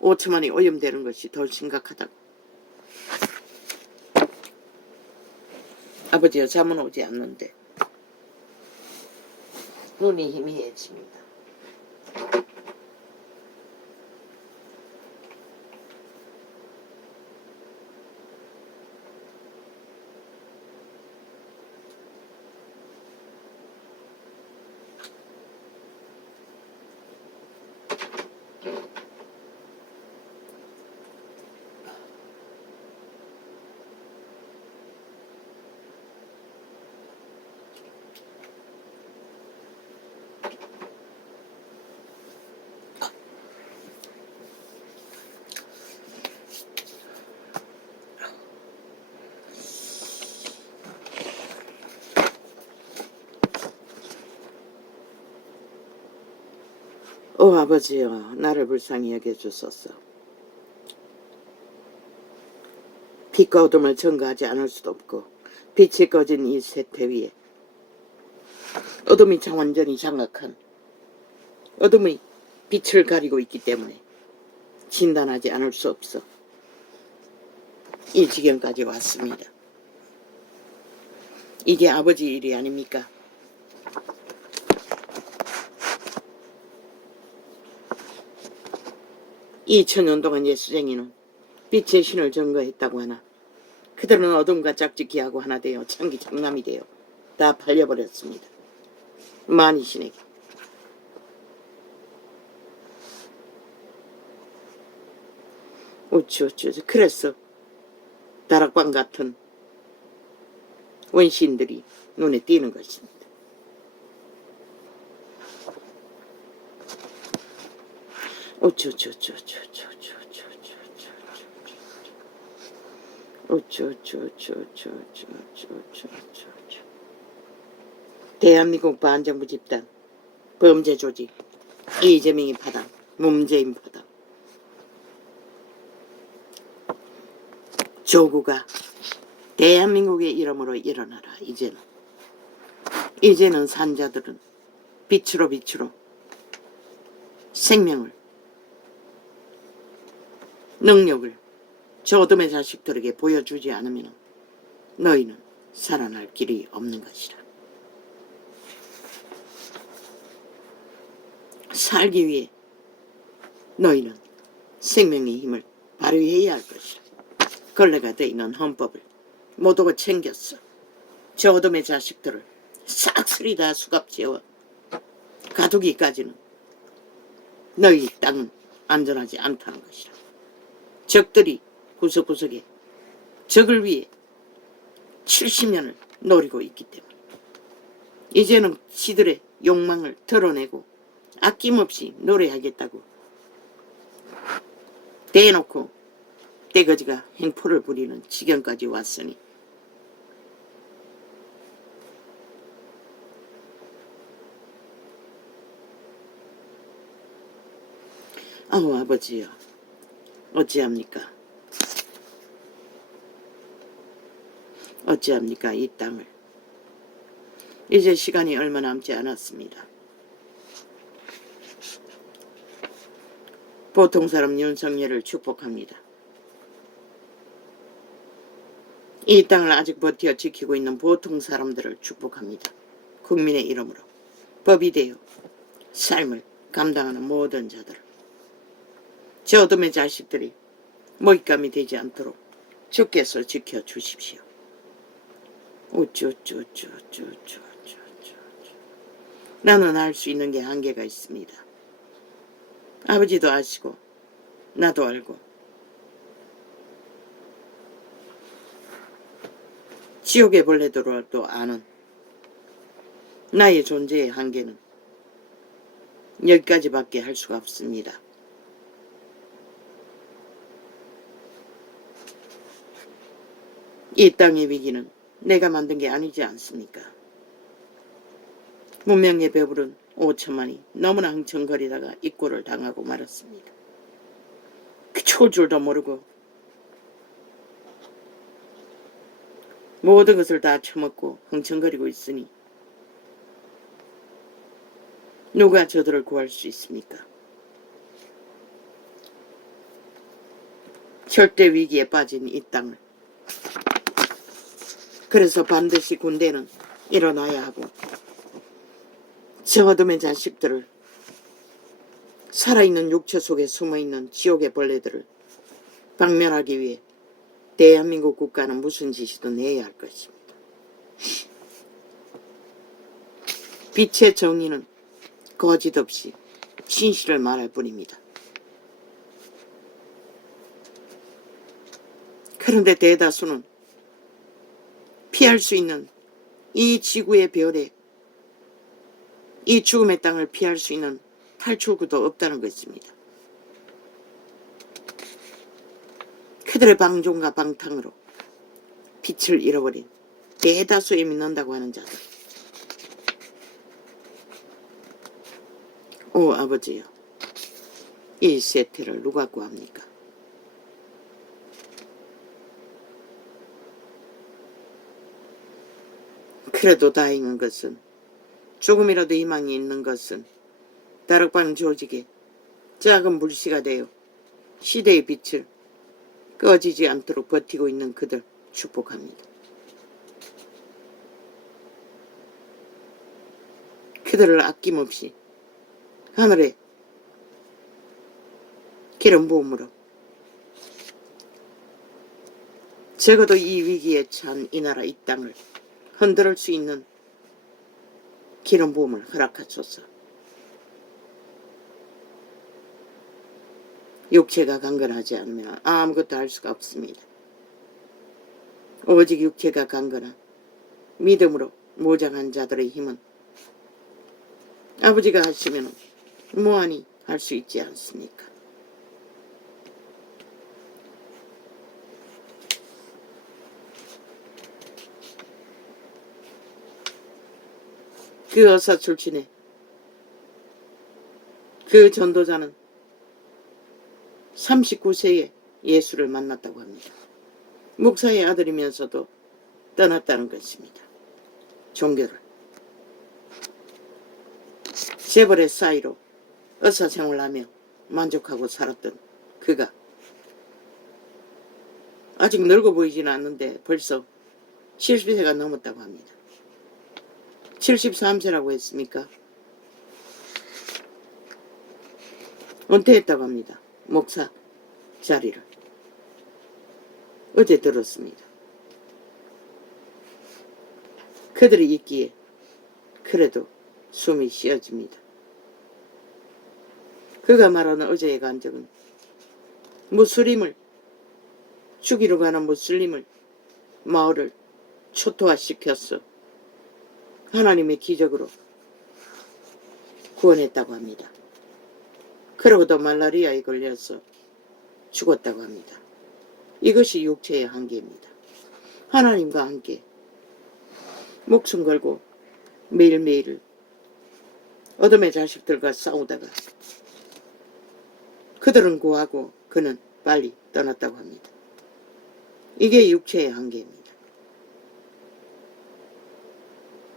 5천만이 오염되는 것이 더 심각하다고. 아버지여 잠은 오지 않는데 눈이 희미해집니다. 아버지여 나를 불쌍히 여겨주소서. 빛과 어둠을 전가하지 않을 수도 없고 빛이 꺼진 이 세태 위에 어둠이 완전히 장악한 어둠이 빛을 가리고 있기 때문에 진단하지 않을 수 없어 이 지경까지 왔습니다. 이게 아버지 일이 아닙니까? 이 천년 동안 예수쟁이는 빛의 신을 증거했다고 하나 그들은 어둠과 짝짓기하고 하나 되어 창기 장남이 되어 다 팔려버렸습니다. 만이신에게. 어쩌 그래서 다락방 같은 원시인들이 눈에 띄는 것입니다. 어쩌 대한민국 반정부 집단 범죄 조직 이재명이 파당 문재인 파당 조국아 대한민국의 이름으로 일어나라. 이제는 산자들은 빛으로 생명을 능력을 저 어둠의 자식들에게 보여주지 않으면 너희는 살아날 길이 없는 것이라. 살기 위해 너희는 생명의 힘을 발휘해야 할 것이라. 걸레가 되어 있는 헌법을 모두가 챙겼어. 저 어둠의 자식들을 싹쓸이 다 수갑지어 가두기까지는 너희 땅은 안전하지 않다는 것이라. 적들이 구석구석에 적을 위해 70년을 노리고 있기 때문에 이제는 지들의 욕망을 드러내고 아낌없이 노래하겠다고 대놓고 떼거지가 행포를 부리는 지경까지 왔으니 아버지여 어찌합니까? 이 땅을. 이제 시간이 얼마 남지 않았습니다. 보통 사람 윤석열을 축복합니다. 이 땅을 아직 버티어 지키고 있는 보통 사람들을 축복합니다. 국민의 이름으로 법이 되어 삶을 감당하는 모든 자들을 저 어둠의 자식들이 먹잇감이 되지 않도록 주께서 지켜주십시오. 나는 알 수 있는 게 한계가 있습니다. 아버지도 아시고 나도 알고 지옥에 벌레 들어와도 아는 나의 존재의 한계는 여기까지밖에 할 수가 없습니다. 이 땅의 위기는 내가 만든 게 아니지 않습니까? 문명에 배부른 5천만이 너무나 흥청거리다가 입고를 당하고 말았습니다. 그 추울 줄도 모르고 모든 것을 다 처먹고 흥청거리고 있으니 누가 저들을 구할 수 있습니까? 절대 위기에 빠진 이 땅을. 그래서 반드시 군대는 일어나야 하고 저 어둠의 자식들을, 살아있는 육체 속에 숨어있는 지옥의 벌레들을 박멸하기 위해 대한민국 국가는 무슨 지시도 내야 할 것입니다. 빛의 정의는 거짓 없이 진실을 말할 뿐입니다. 그런데 대다수는 피할 수 있는 이 지구의 별에, 이 죽음의 땅을 피할 수 있는 탈출구도 없다는 것입니다. 그들의 방종과 방탕으로 빛을 잃어버린 대다수에 믿는다고 하는 자들. 오 아버지여, 이 세태를 누가 구합니까? 그래도 다행인 것은, 조금이라도 희망이 있는 것은 다락방 조직의 작은 불씨가 되어 시대의 빛을 꺼지지 않도록 버티고 있는 그들 축복합니다. 그들을 아낌없이 하늘의 기름 부음으로 적어도 이 위기에 찬 이 나라 이 땅을 흔들 수 있는 기름 부음을 허락하소서. 육체가 강건하지 않으면 아무것도 할 수가 없습니다. 오직 육체가 강건한 믿음으로 무장한 자들의 힘은 아버지가 하시면 무한히 할 수 있지 않습니까? 그 의사 출신의 그 전도자는 39세에 예수를 만났다고 합니다. 목사의 아들이면서도 떠났다는 것입니다. 종교를. 재벌의 사이로 의사생활하며 만족하고 살았던 그가 아직 늙어 보이지는 않는데 벌써 70세가 넘었다고 합니다. 73세라고 했습니까? 은퇴했다고 합니다. 목사 자리를. 어제 들었습니다. 그들이 있기에 그래도 숨이 쉬어집니다. 그가 말하는 어제의 간증은 무슬림을 죽이러 가는 무슬림을 마을을 초토화시켰어 하나님의 기적으로 구원했다고 합니다. 그러고도 말라리아에 걸려서 죽었다고 합니다. 이것이 육체의 한계입니다. 하나님과 함께 목숨 걸고 매일매일 어둠의 자식들과 싸우다가 그들은 구하고 그는 빨리 떠났다고 합니다. 이게 육체의 한계입니다.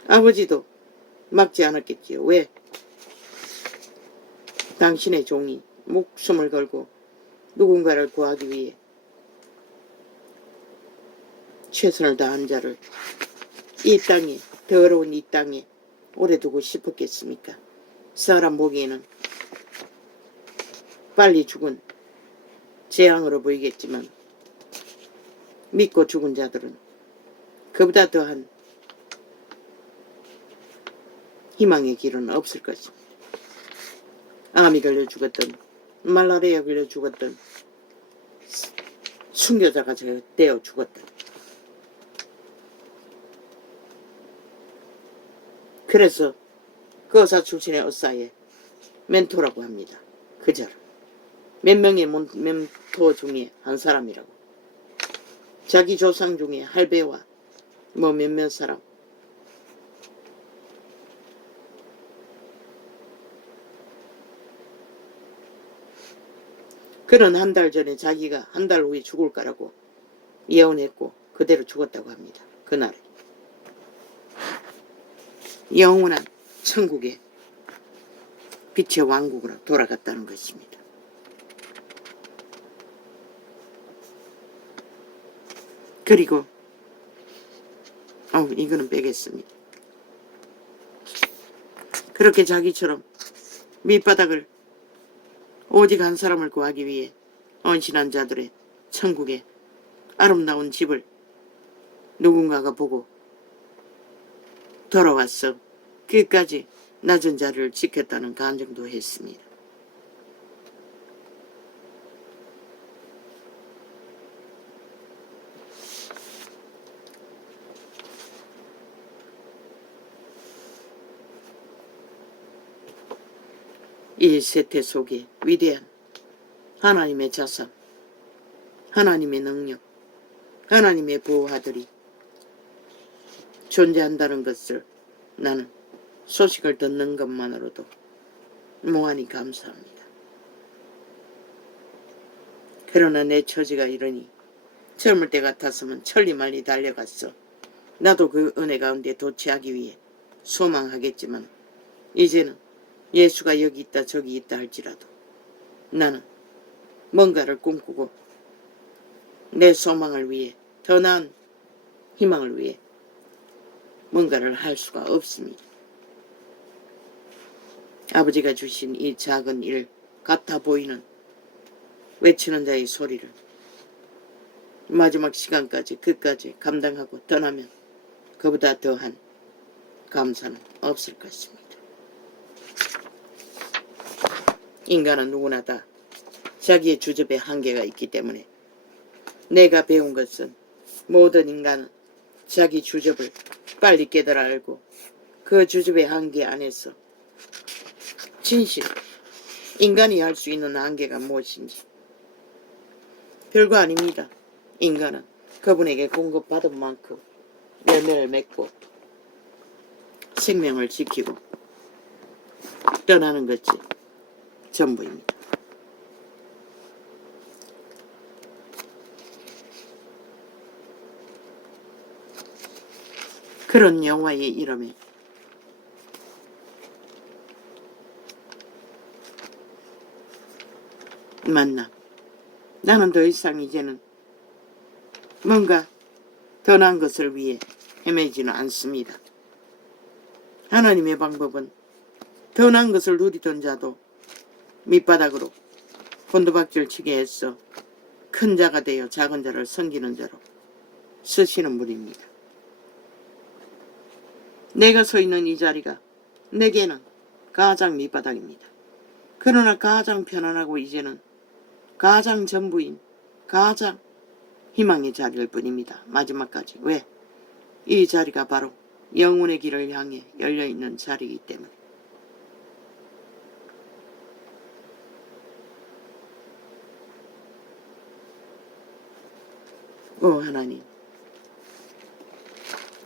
아버지도 막지 않았겠지요. 왜? 당신의 종이 목숨을 걸고 누군가를 구하기 위해 최선을 다한 자를 이 땅에, 더러운 이 땅에 오래 두고 싶었겠습니까? 사람 보기에는 빨리 죽은 재앙으로 보이겠지만 믿고 죽은 자들은 그보다 더한 희망의 길은 없을 것입니다. 암이 걸려 죽었던, 말라리아 걸려 죽었던, 순교자가 되어 죽었던. 그래서 그 의사 출신의 의사의 멘토라고 합니다. 그자를. 몇 명의 멘토 중에 한 사람이라고. 자기 조상 중에 할배와 뭐 몇몇 사람. 그는 한 달 전에 자기가 한 달 후에 죽을 거라고 예언했고 그대로 죽었다고 합니다. 그날에. 영원한 천국의 빛의 왕국으로 돌아갔다는 것입니다. 그리고 이거는 빼겠습니다. 그렇게 자기처럼 밑바닥을 오직 한 사람을 구하기 위해 헌신한 자들의 천국의 아름다운 집을 누군가가 보고 돌아왔어 끝까지 낮은 자리를 지켰다는 간증도 했습니다. 이 세태 속에 위대한 하나님의 자선, 하나님의 능력, 하나님의 보호하들이 존재한다는 것을 나는 소식을 듣는 것만으로도 무한히 감사합니다. 그러나 내 처지가 이러니 젊을 때 같았으면 천리말리 달려갔어. 나도 그 은혜 가운데 도취하기 위해 소망하겠지만 이제는 예수가 여기 있다 저기 있다 할지라도 나는 뭔가를 꿈꾸고 내 소망을 위해 더 나은 희망을 위해 뭔가를 할 수가 없습니다. 아버지가 주신 이 작은 일 같아 보이는 외치는 자의 소리를 마지막 시간까지 끝까지 감당하고 떠나면 그보다 더한 감사는 없을 것입니다. 인간은 누구나 다 자기의 주접에 한계가 있기 때문에 내가 배운 것은 모든 인간은 자기 주접을 빨리 깨달아 알고 그 주접의 한계 안에서 진실, 인간이 할 수 있는 한계가 무엇인지 별거 아닙니다. 인간은 그분에게 공급받은 만큼 열매를 맺고 생명을 지키고 떠나는 것이 전부입니다. 그런 영화의 이름에 만남. 나는 더 이상 이제는 뭔가 더 나은 것을 위해 헤매지는 않습니다. 하나님의 방법은 더 나은 것을 누리던 자도 밑바닥으로 곤두박질 치게 해서 큰 자가 되어 작은 자를 섬기는 자로 쓰시는 분입니다. 내가 서 있는 이 자리가 내게는 가장 밑바닥입니다. 그러나 가장 편안하고 이제는 가장 전부인 가장 희망의 자리일 뿐입니다. 마지막까지. 왜? 이 자리가 바로 영혼의 길을 향해 열려있는 자리이기 때문에. 오 하나님,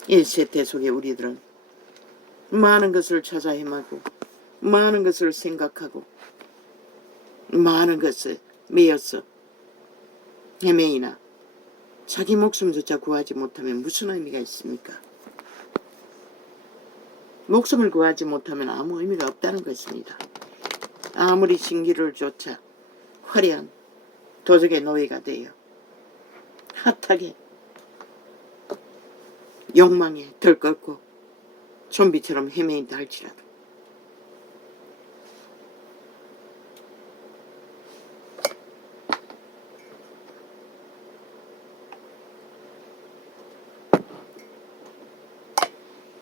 이 세태 속에 우리들은 많은 것을 찾아 헤매고 많은 것을 생각하고 많은 것을 매여서 헤매이나 자기 목숨조차 구하지 못하면 무슨 의미가 있습니까? 목숨을 구하지 못하면 아무 의미가 없다는 것입니다. 아무리 신기를 쫓아 화려한 도적의 노예가 되어 핫하게 욕망에 들끓고 좀비처럼 헤매인다 할지라도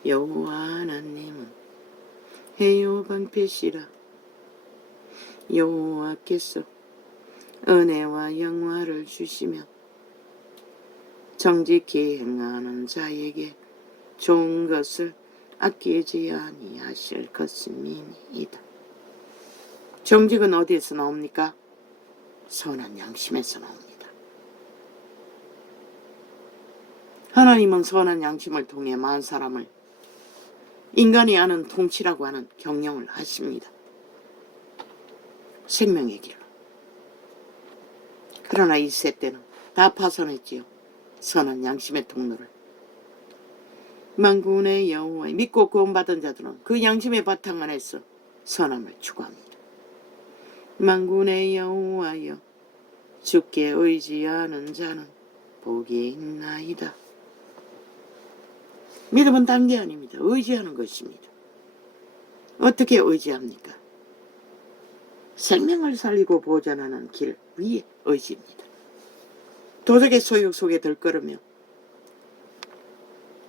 여호와 하나님은 해요 방패시라. 여호와께서 은혜와 영화를 주시며 정직히 행하는 자에게 좋은 것을 아끼지 아니하실 것임이니이다. 정직은 어디에서 나옵니까? 선한 양심에서 나옵니다. 하나님은 선한 양심을 통해 많은 사람을 인간이 아는 통치라고 하는 경영을 하십니다. 생명의 길로. 그러나 이 세대는 다 파손했지요. 선한 양심의 통로를. 만군의 여호와 믿고 구원받은 자들은 그 양심의 바탕 안에서 선함을 추구합니다. 만군의 여호와여, 주께 의지하는 자는 복이 있나이다. 믿음은 딴 게 아닙니다. 의지하는 것입니다. 어떻게 의지합니까? 생명을 살리고 보존하는 길 위에 의지입니다. 도적의 소욕 속에 들끓으며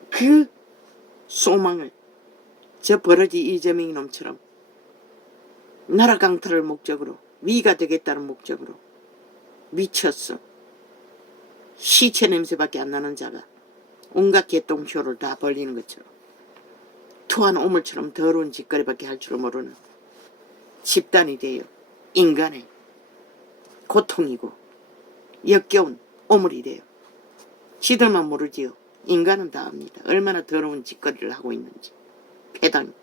그 소망을 저 버러지 이재명 놈처럼 나라 강탈을 목적으로, 위가 되겠다는 목적으로 미쳤어. 시체 냄새밖에 안 나는 자가 온갖 개똥쇼를 다 벌리는 것처럼 토한 오물처럼 더러운 짓거리밖에 할 줄 모르는 집단이 되어 인간의 고통이고 역겨운 오물이 되어 지들만 모르지요. 인간은 다 압니다. 얼마나 더러운 짓거리를 하고 있는지. 패당.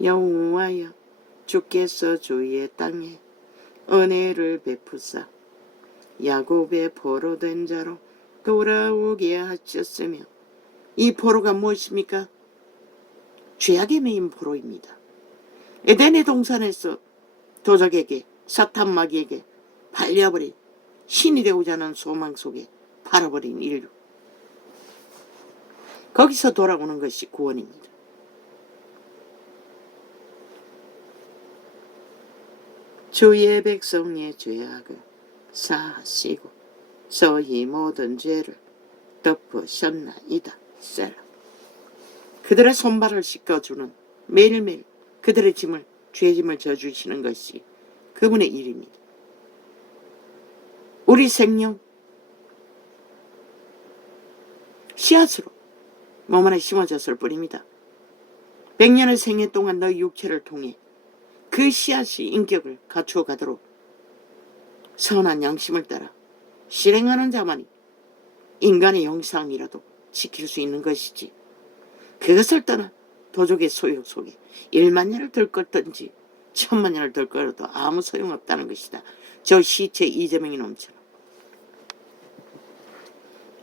여호와여 주께서 주의 땅에 은혜를 베푸사 야곱의 포로된 자로 돌아오게 하셨으며, 이 포로가 무엇입니까? 죄악의 메인 포로입니다. 에덴의 동산에서 도적에게 사탄 마귀에게 팔려버린 신이 되고자 하는 소망 속에 팔아버린 인류. 거기서 돌아오는 것이 구원입니다. 주의 백성의 죄악을 사하시고 저희 모든 죄를 덮으셨나이다. 셀라. 그들의 손발을 씻겨주는, 매일매일 그들의 짐을, 죄짐을 져주시는 것이 그분의 일입니다. 우리 생명 씨앗으로 몸 안에 심어졌을 뿐입니다. 100년의 생애 동안 너희 육체를 통해 그 씨앗이 인격을 갖추어 가도록 선한 양심을 따라 실행하는 자만이 인간의 형상이라도 지킬 수 있는 것이지, 그것을 떠나 도적의 소욕 속에 1만 년을 들끓든지 1000만 년을 들끓어도 아무 소용없다는 것이다. 저 시체 이재명이 놈처럼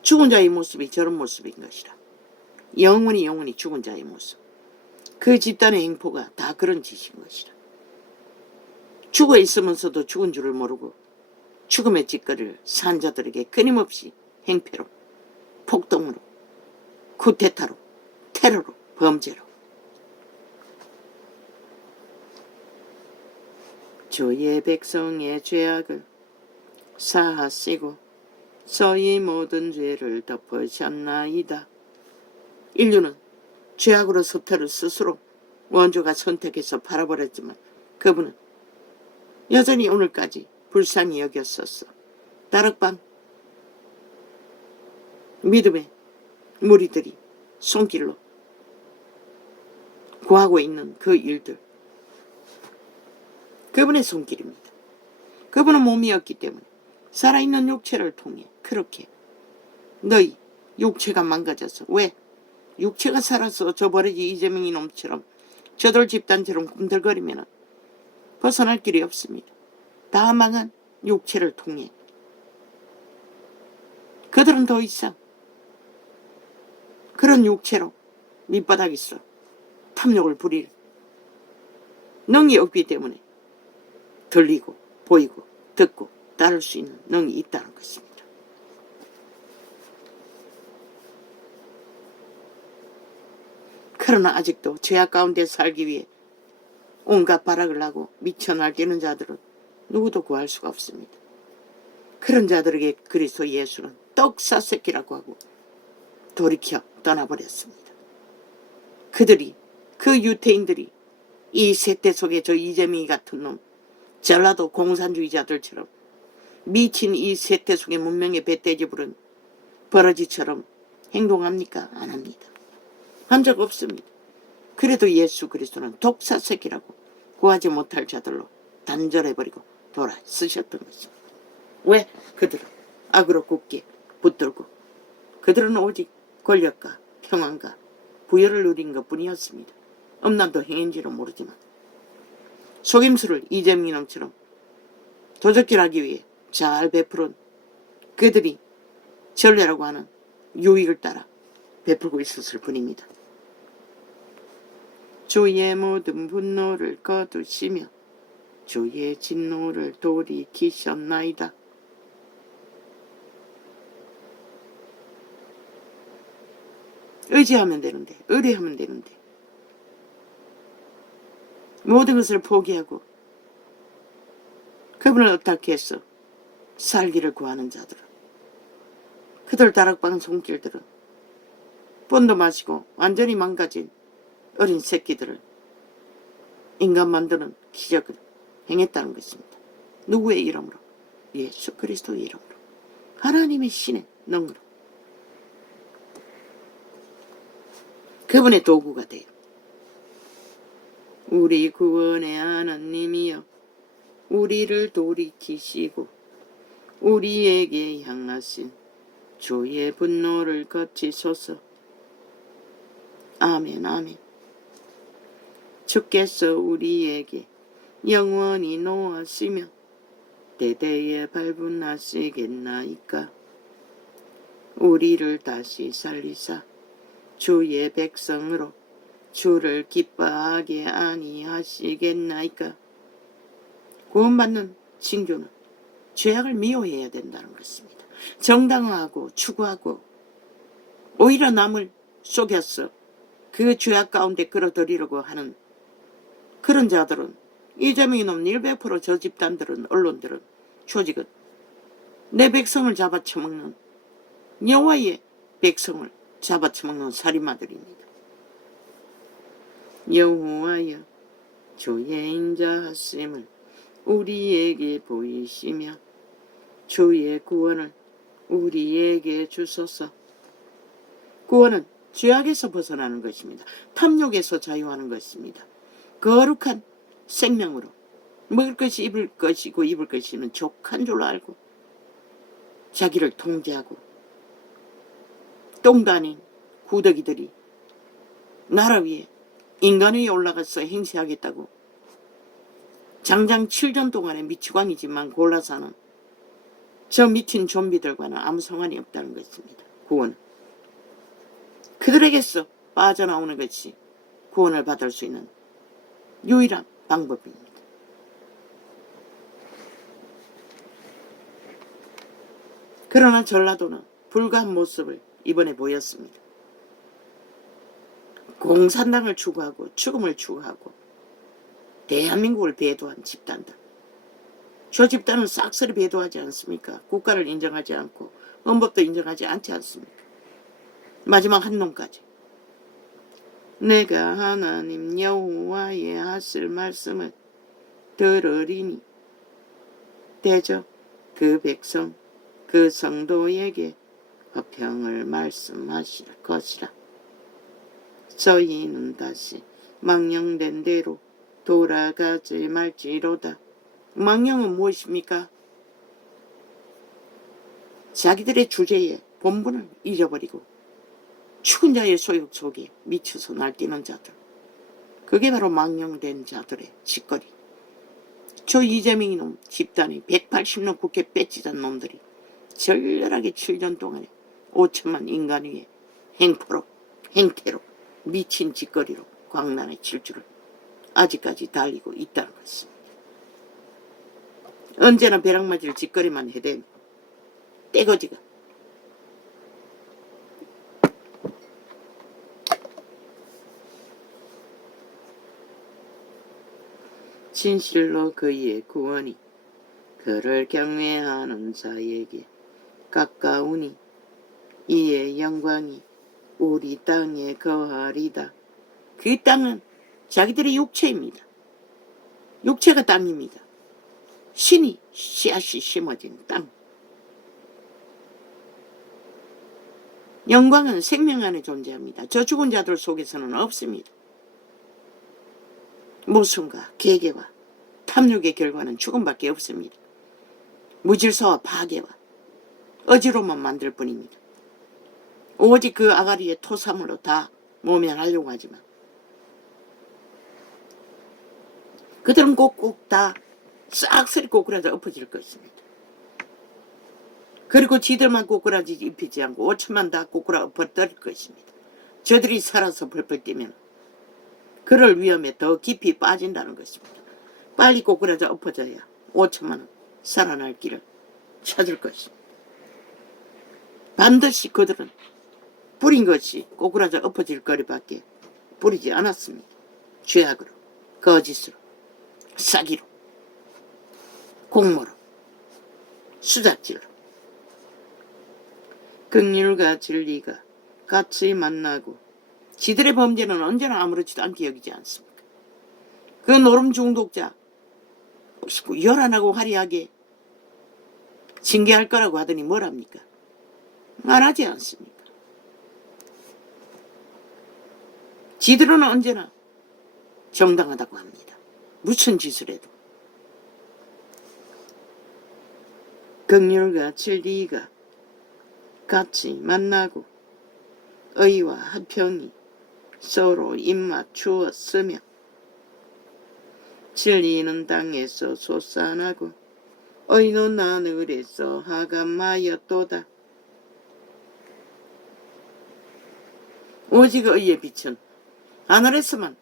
죽은 자의 모습이 저런 모습인 것이다. 영원히 죽은 자의 모습. 그 집단의 행포가 다 그런 짓인 것이다. 죽어 있으면서도 죽은 줄을 모르고 죽음의 짓거리를 산 자들에게 끊임없이 행패로, 폭동으로, 쿠데타로, 테러로, 범죄로. 주의 백성의 죄악을 사하시고 저희 모든 죄를 덮으셨나이다. 인류는 죄악으로 섭태를 스스로 원조가 선택해서 팔아버렸지만 그분은 여전히 오늘까지 불쌍히 여겼었어. 다락방 믿음의 무리들이 손길로 구하고 있는 그 일들, 그분의 손길입니다. 그분은 몸이었기 때문에 살아있는 육체를 통해 그렇게 너희 육체가 망가져서, 왜? 육체가 살아서 저 버러지 이재명이 놈처럼 저들 집단처럼 꿈틀거리면 벗어날 길이 없습니다. 다 망한 육체를 통해 그들은 더 이상 그런 육체로 밑바닥에서 탐욕을 부릴 능이 없기 때문에 들리고 보이고 듣고 따를 수 있는 능이 있다는 것입니다. 그러나 아직도 죄악 가운데 살기 위해 온갖 발악을 하고 미쳐 날뛰는 자들은 누구도 구할 수가 없습니다. 그런 자들에게 그리스도 예수는 떡사새끼라고 하고 돌이켜 떠나버렸습니다. 그들이, 그 유태인들이 이 세대 속에 저 이재명이 같은 놈, 전라도 공산주의자들처럼 미친 이 세대 속에 문명의 배돼지 부른 버러지처럼 행동합니까? 안 합니다. 한 적 없습니다. 그래도 예수 그리스도는 독사새끼라고 구하지 못할 자들로 단절해버리고 돌아 쓰셨던 것입니다. 왜? 그들은 악으로 굳게 붙들고 그들은 오직 권력과 평안과 부여를 누린 것뿐이었습니다. 엄난도 행인지는 모르지만 속임수를 이재명처럼 도적질하기 위해 잘 베풀은 그들이 전례라고 하는 유익을 따라 베풀고 있었을 뿐입니다. 주의 모든 분노를 거두시며 주의 진노를 돌이키셨나이다. 의지하면 되는데, 의뢰하면 되는데, 모든 것을 포기하고 그분을 어떻게 해서 살기를 구하는 자들은, 그들 다락방 손길들은 본도 마시고 완전히 망가진 어린 새끼들을 인간 만드는 기적을 행했다는 것입니다. 누구의 이름으로? 예수 그리스도의 이름으로, 하나님의 신의 능으로 그분의 도구가 돼요. 우리 구원의 하나님이여, 우리를 돌이키시고 우리에게 향하신 주의 분노를 거치소서. 아멘, 아멘. 주께서 우리에게 영원히 노하시며 대대에 발분하시겠나이까. 우리를 다시 살리사 주의 백성으로 주를 기뻐하게 아니하시겠나이까. 구원받는 징조는 죄악을 미워해야 된다는 것입니다. 정당화하고 추구하고 오히려 남을 속여서 그 죄악 가운데 끌어들이려고 하는 그런 자들은, 이재명이 놈 100% 저 집단들은, 언론들은, 조직은 내 백성을 잡아쳐먹는, 여호와의 백성을 잡아쳐먹는 살인마들입니다. 여호와여, 주의 인자하심을 우리에게 보이시며 주의 구원을 우리에게 주소서. 구원은 죄악에서 벗어나는 것입니다. 탐욕에서 자유하는 것입니다. 거룩한 생명으로 먹을 것이 입을 것이고 입을 것이는 족한 줄 알고 자기를 통제하고, 똥도 아닌 구더기들이 나라 위에, 인간 위에 올라가서 행세하겠다고 장장 7년 동안의 미치광이지만 골라 사는 저 미친 좀비들과는 아무 상관이 없다는 것입니다. 구원, 그들에게서 빠져나오는 것이 구원을 받을 수 있는 유일한 방법입니다. 그러나 전라도는 불가한 모습을 이번에 보였습니다. 공산당을 추구하고 죽음을 추구하고 대한민국을 배도한 집단들, 저 집단은 싹쓸이 배도하지 않습니까? 국가를 인정하지 않고 헌법도 인정하지 않지 않습니까? 마지막 한 놈까지 내가 하나님 여호와의 하실 말씀을 들으리니 대저 그 백성 그 성도에게 화평을 말씀하실 것이라. 저희는 다시 망령된 대로 돌아가지 말지로다. 망령은 무엇입니까? 자기들의 주제에 본분을 잊어버리고 죽은 자의 소욕 속에 미쳐서 날뛰는 자들, 그게 바로 망령된 자들의 짓거리. 저 이재명이 놈 집단이 180년 국회 빼치던 놈들이 절렬하게 7년 동안에 5천만 인간 위에 행태로 미친 짓거리로 광란의 질주를 아직까지 달리고 있다는 것입니다. 언제나 벼락맞을 짓거리만 해댄 떼거지가 진실로 그의 구원이 그를 경외하는 자에게 가까우니 이의 영광이 우리 땅에 거하리다. 그 땅은 자기들의 육체입니다. 육체가 땅입니다. 신이 씨앗이 심어진 땅. 영광은 생명 안에 존재합니다. 저 죽은 자들 속에서는 없습니다. 모순과 계계와 탐욕의 결과는 죽음밖에 없습니다. 무질서와 파괴와 어지러움만 만들 뿐입니다. 오직 그 아가리의 토사물로 다 모면하려고 하지만 그들은 꼭꼭 다 싹쓸이 꼬꾸라져 엎어질 것입니다. 그리고 지들만 꼬꾸라지 입히지 않고 5천만 다 꼬꾸라 엎어뜨릴 것입니다. 저들이 살아서 벌벌 뛰면 그럴 위험에 더 깊이 빠진다는 것입니다. 빨리 꼬꾸라져 엎어져야 5천만은 살아날 길을 찾을 것입니다. 반드시 그들은 뿌린 것이 꼬꾸라져 엎어질 거리밖에 뿌리지 않았습니다. 죄악으로, 거짓으로, 사기로, 공모로, 수작질로. 긍휼과 진리가 같이 만나고 지들의 범죄는 언제나 아무렇지도 않게 여기지 않습니까? 그 노름 중독자 열안하고 화려하게 징계할 거라고 하더니 뭘 합니까? 말하지 않습니까? 지들은 언제나 정당하다고 합니다. 무슨 짓을 해도. 긍휼과 진리가 같이 만나고 의와 화평이 서로 입맞추었으며 진리는 땅에서 솟아나고 의는 하늘에서 하감하였도다. 오직 의의 빛은 하늘에서만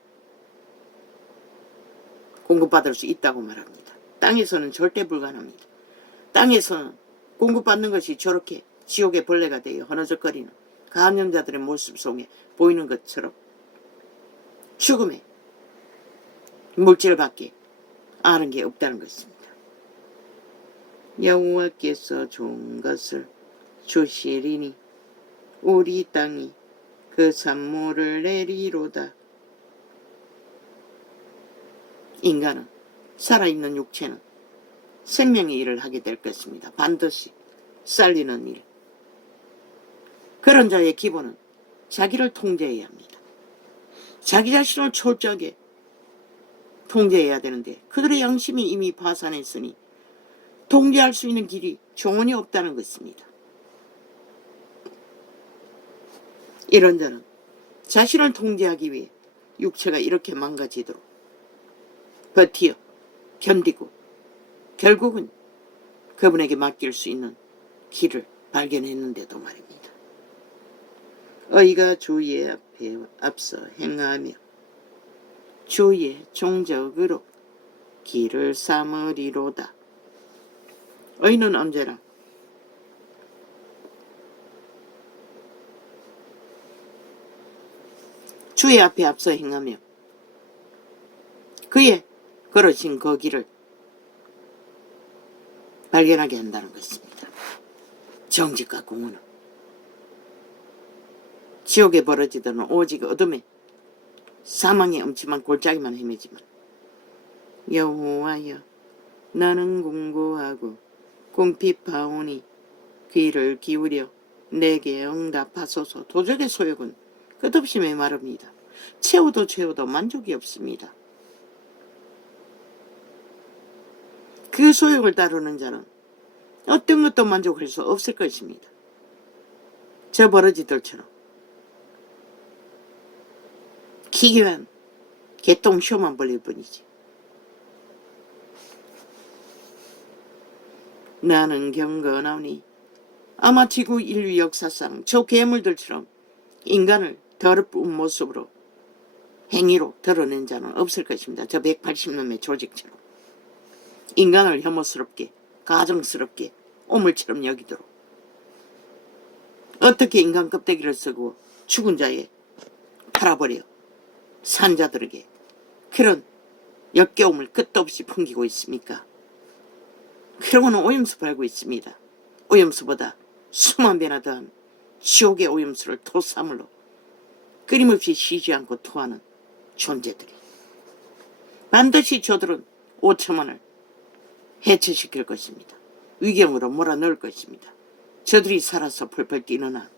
공급받을 수 있다고 말합니다. 땅에서는 절대 불가능합니다. 땅에서는 공급받는 것이 저렇게 지옥의 벌레가 되어 허너적거리는 간염자들의 모습 속에 보이는 것처럼 죽음의 물질밖에 아는 게 없다는 것입니다. 여호와께서 좋은 것을 주시리니 우리 땅이 그 산모를 내리로다. 인간은 살아있는 육체는 생명의 일을 하게 될 것입니다. 반드시 살리는 일. 그런 자의 기본은 자기를 통제해야 합니다. 자기 자신을 철저하게 통제해야 되는데 그들의 양심이 이미 파산했으니 통제할 수 있는 길이 종원이 없다는 것입니다. 이런 자는 자신을 통제하기 위해 육체가 이렇게 망가지도록 버티어 견디고 결국은 그분에게 맡길 수 있는 길을 발견했는데도 말입니다. 의가 주의 앞에 앞서 행하며 주의 종적으로 길을 삼으리로다. 의는 언제나 주의 앞에 앞서 행하며 그의 걸으신 그 길을 발견하게 한다는 것입니다. 정직과 공헌은 지옥에 벌어지던 오직 어둠에 사망의 음침한 골짜기만 헤매지만 여호와여 나는 공고하고 궁핍하오니 귀를 기울여 내게 응답하소서. 도적의 소욕은 끝없이 메마릅니다. 채워도 만족이 없습니다. 그 소욕을 따르는 자는 어떤 것도 만족할 수 없을 것입니다. 저 버러지들처럼 기괴한 개똥쇼만 벌릴 뿐이지. 나는 경건하오니 아마 지구 인류 역사상 저 괴물들처럼 인간을 더럽은 모습으로 행위로 드러낸 자는 없을 것입니다. 저 180놈의 조직처럼 인간을 혐오스럽게 가정스럽게 오물처럼 여기도록 어떻게 인간 껍데기를 쓰고 죽은 자에 팔아버려 산자들에게 그런 역겨움을 끝도 없이 풍기고 있습니까? 그러고는 오염수 팔고 있습니다. 오염수보다 수만 배나 더한 지옥의 오염수를 토사물로 끊임없이 쉬지 않고 토하는 존재들이 반드시 저들은 5천만을 해체시킬 것입니다. 위경으로 몰아넣을 것입니다. 저들이 살아서 펄펄 뛰는 한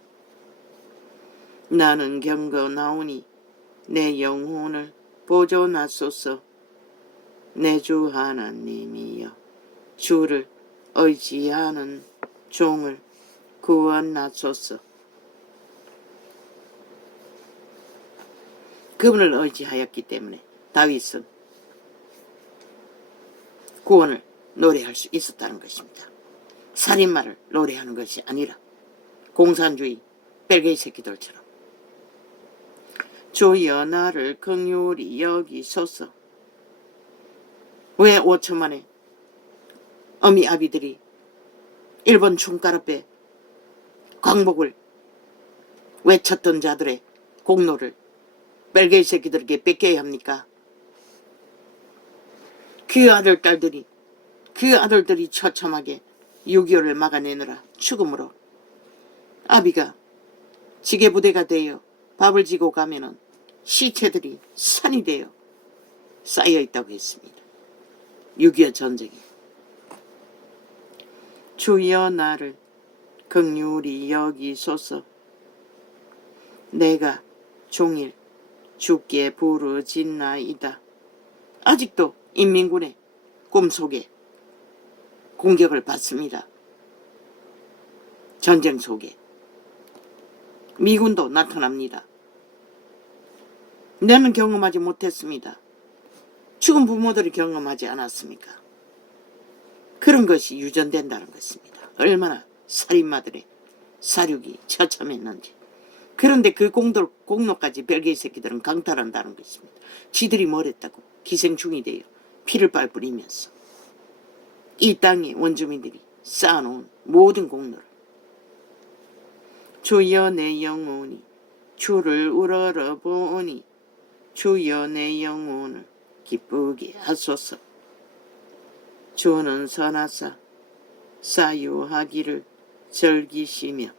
나는 경건하오니 내 영혼을 보존하소서. 내 주 하나님이여 주를 의지하는 종을 구원하소서. 그분을 의지하였기 때문에 다윗은 구원을 노래할 수 있었다는 것입니다. 살인마를 노래하는 것이 아니라 공산주의 벨게이 새끼들처럼 주여 나를 긍휼히 여기소서. 왜 5천만의 어미 아비들이 일본 총가르배 광복을 외쳤던 자들의 공로를 벨게이 새끼들에게 뺏겨야 합니까? 그 아들들이 처참하게 6.25를 막아내느라 죽음으로 아비가 지게부대가 되어 밥을 지고 가면은 시체들이 산이 되어 쌓여 있다고 했습니다. 6.25 전쟁에. 주여 나를 긍휼히 여기소서. 내가 종일 주께 부르짖나이다. 아직도 인민군의 꿈속에 공격을 받습니다. 전쟁 속에 미군도 나타납니다. 나는 경험하지 못했습니다. 죽은 부모들이 경험하지 않았습니까? 그런 것이 유전된다는 것입니다. 얼마나 살인마들의 사륙이 처참했는지. 그런데 그 공로까지 벨기에 새끼들은 강탈한다는 것입니다. 지들이 뭘 했다고 기생충이 되어 피를 빨뿌리면서 이 땅의 원주민들이 쌓아놓은 모든 공로를 주여 내 영혼이 주를 우러러보니 주여 내 영혼을 기쁘게 하소서. 주는 선하사 사유하기를 즐기시며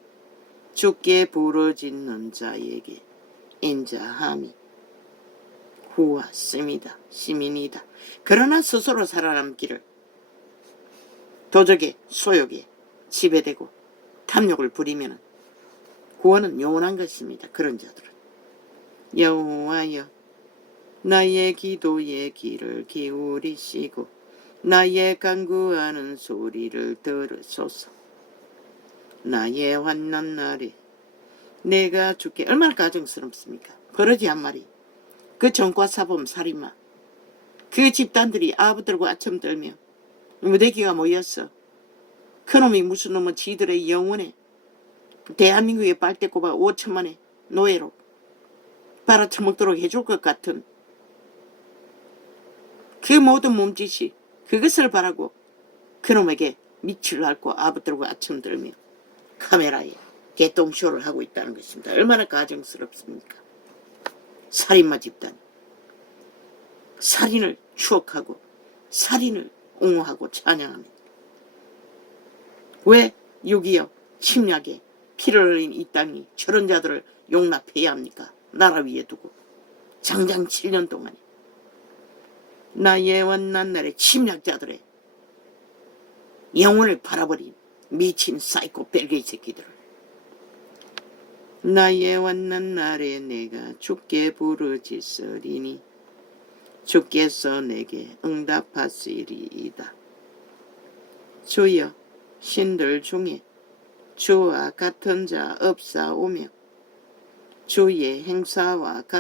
주께 부르짖는 자에게 인자함이 구하심이다. 시민이다. 그러나 스스로 살아남기를 도적의 소욕에 지배되고 탐욕을 부리면 구원은 영원한 것입니다. 그런 자들은. 여호와여 나의 기도에 귀를 기울이시고 나의 간구하는 소리를 들으소서. 나의 환난 날에 내가 주께 얼마나 가정스럽습니까? 버러지 한 마리, 그 전과 사범 살인마, 그 집단들이 아부들과 아첨 들며 무대기가 모였어. 그놈이 무슨 놈은 지들의 영혼에 대한민국의 빨대꼬바 5천만의 노예로 빨아쳐먹도록 해줄 것 같은 그 모든 몸짓이 그것을 바라고 그놈에게 밑을 앓고 아부들과 아첨 들며 카메라에 개똥쇼를 하고 있다는 것입니다. 얼마나 가정스럽습니까? 살인마 집단, 살인을 추억하고 살인을 옹호하고 찬양합니다. 왜 6.25 침략에 피를 흘린 이 땅이 저런 자들을 용납해야 합니까? 나라 위에 두고 장장 7년 동안에 나의 원난 날의 침략자들의 영혼을 팔아버린 미친 사이코 벨게이 새끼들을 나의 원난 날에 내가 주께 부르짖으리니 주께서 내게 응답하시리이다. 주여 신들 중에 주와 같은 자 없사오며 주의 행사와 같은